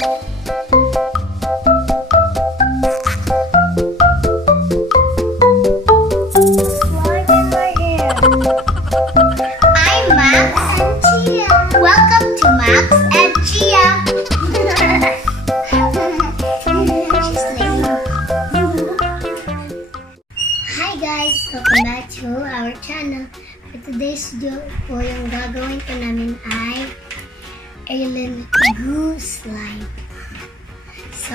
I'm Max and Chiah. Welcome to Max and Chiah. Hi guys, welcome back to our channel. For today's video po, yung gagawin ko namin ay GOO Slime. So,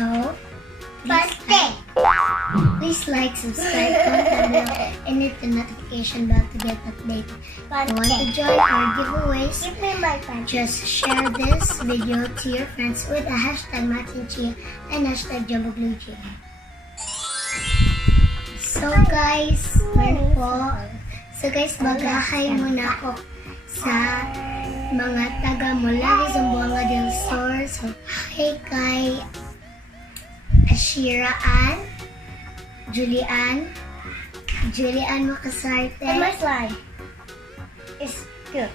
please like, subscribe, comment below, and hit the notification bell to get updated. If you want to join our giveaways, just share this video to your friends with a hashtag Max and Chiah and hashtag JumboGlueGA. So guys, mag-hi muna ako sa mga taga Mulares, Zamboanga del Sur. So, hi kay Ashiraan, Julian Makasarte. And my slime is good.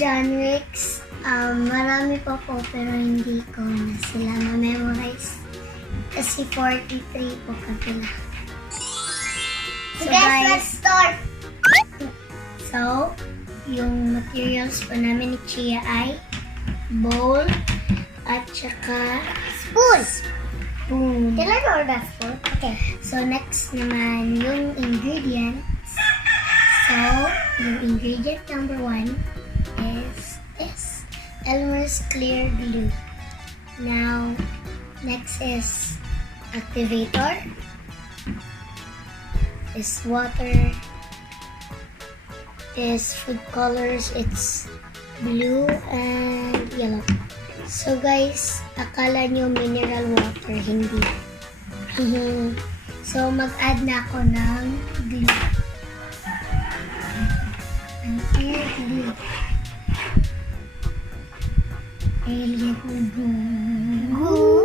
John Ricks, marami pa po pero hindi ko na sila ma-memorize. Kasi 43 po kapila. So guys, let's start. So, yung materials po namin ni Chiah ay bowl at saka spoon. Can I know that spoon? Okay. So, next naman yung ingredients. So, yung ingredient number 1 is this. Elmer's Clear Glue. Now, next is activator. Is water. Is food colors. It's blue and yellow. So guys, akala nyo mineral water, hindi. So mag-add na ako ng glue. Ang clear glue. Alien glue.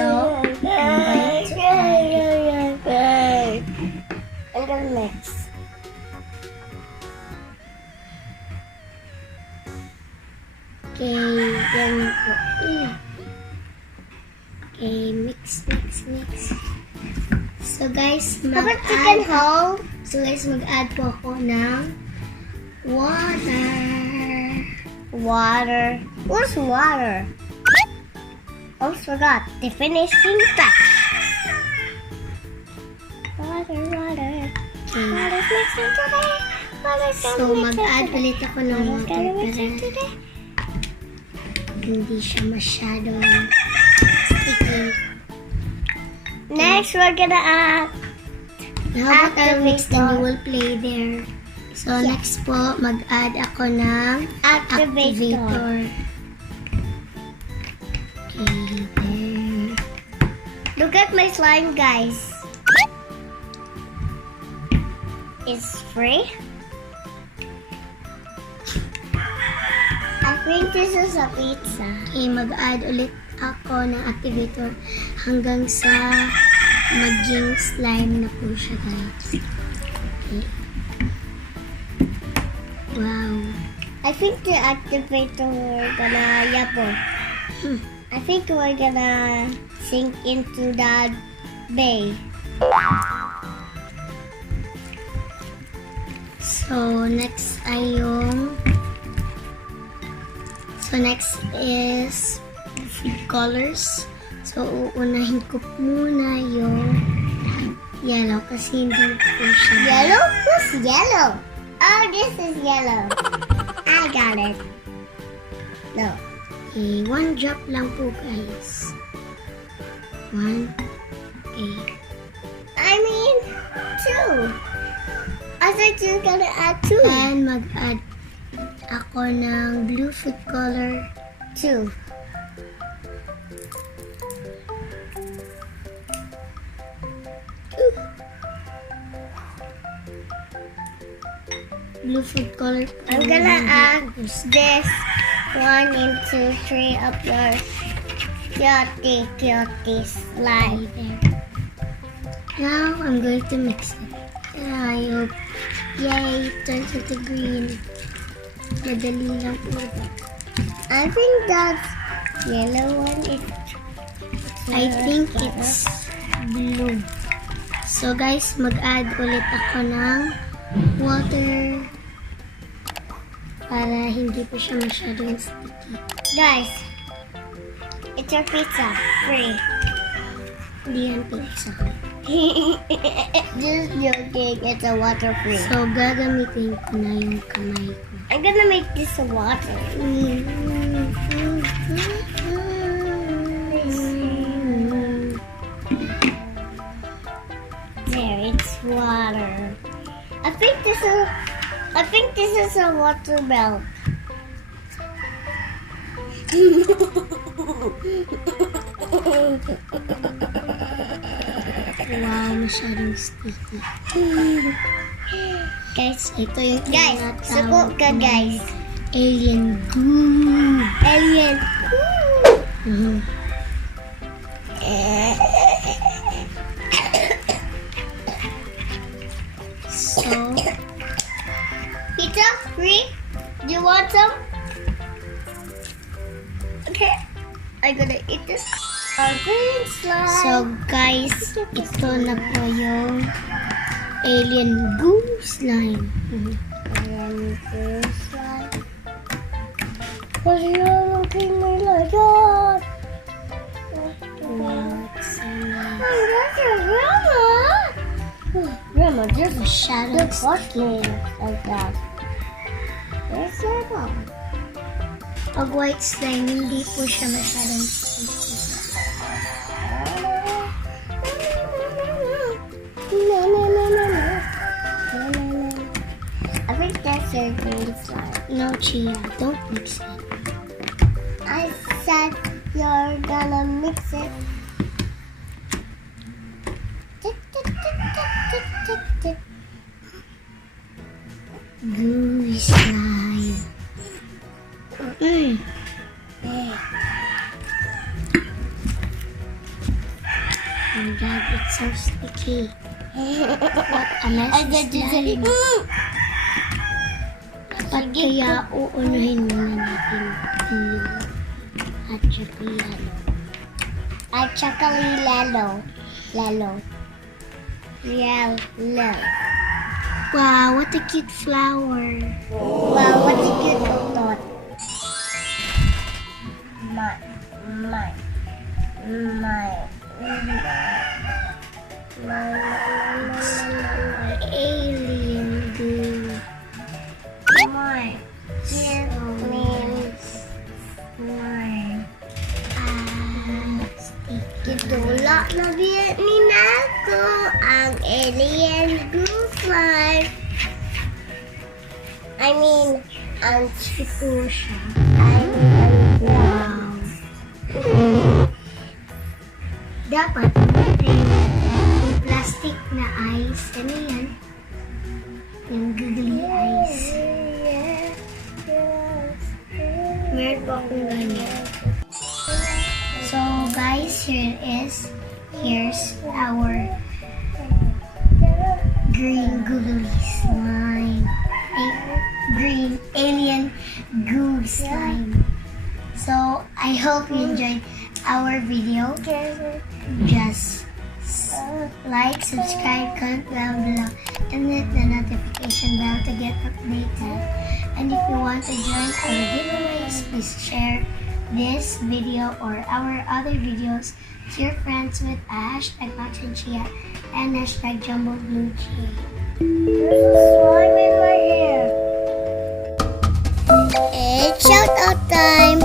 So, I'm going to I'm gonna mix. Okay, ganyan po. Okay, mix. So guys, Kapag chicken hole, mag-add po ako ng water. water. What's water? Almost forgot the finishing touch. Water. Okay. Water's mixing today. So, mag-add ulit ako ng water para hindi siya masyadong sticky. Next, we're gonna add Now that I mix, then you will play there. So, next po, mag-add ako ng activator. Okay, there. Look at my slime, guys. It's free. I think this is a pizza. Okay, mag-add ulit ako ng activator hanggang sa maging slime na po siya, guys. Okay. Wow. I think the activator we're gonna yabble. I think we're gonna sink into the bay. So, next ay yung... So, next is food colors. So, uunahin ko muna yung yellow kasi hindi po siya. Yellow? What's yellow? Oh, this is yellow. I got it. No. Okay, 1 drop lang po, guys. 1. Okay. I mean, 2. I thought you were gonna add 2. And mag-add ako ng blue food color. 2. Blue food color. I'm gonna add this 1 into 3 of your cutie slime. There. Now, I'm going to mix it. I hope, yay, it turns into green. Madali lang po ito. I think that yellow one is... I think it's blue. So guys, mag-add ulit ako ng water para hindi po siya masyadong sticky. Guys, it's your pizza. Free. Hindi yan pizza. Just joking. It's a water free. So, gagamitin ko na yung kamay ko. I'm gonna make this a water. There, it's water. I think this is a water belt. Wow, masyadong sticky. Guys, ito yung Suko ka, guys. Alien goo. Alien. So, pizza free? Do you want some? Okay, I'm gonna eat this. Our green slime. so guys, ito na po yung alien goo slime. Alien goo slime. What's looking me like that? Wow, it's so nice. Oh, that's your grandma. Grandma, just Masyadong watch sticky. me like that. Where's your mom? Pag white slime, hindi po siya masyadong sticky. I think that's your green slime. No, Chia, don't mix it. I said you're gonna mix it. Goo slime. Oh my god, it's so sticky. What a mess is slime. Dapat kaya uunahin muna natin yung at saka yellow. At saka lalo. Yellow. Wow, what a cute flower. Wow, what a cute thought. Alien goo. My. Kitulak na ni Nako ang alien goo slime. I mean, ang Siko siya. wow. Dapat yung plastic na ice. Ano yan? Yung googly ice. Meron po akong ganyan. So guys, here it is. Here's our green googly slime. Green alien goo slime. So I hope you enjoyed our video. Just like, subscribe, comment down below, and hit the notification bell to get updated. And if you want to join our giveaways, please share this video or our other videos to your friends with hashtag Max and Chiah and hashtag Jumbo Blue Chiah. There's a slime in my hair. It's shout out time.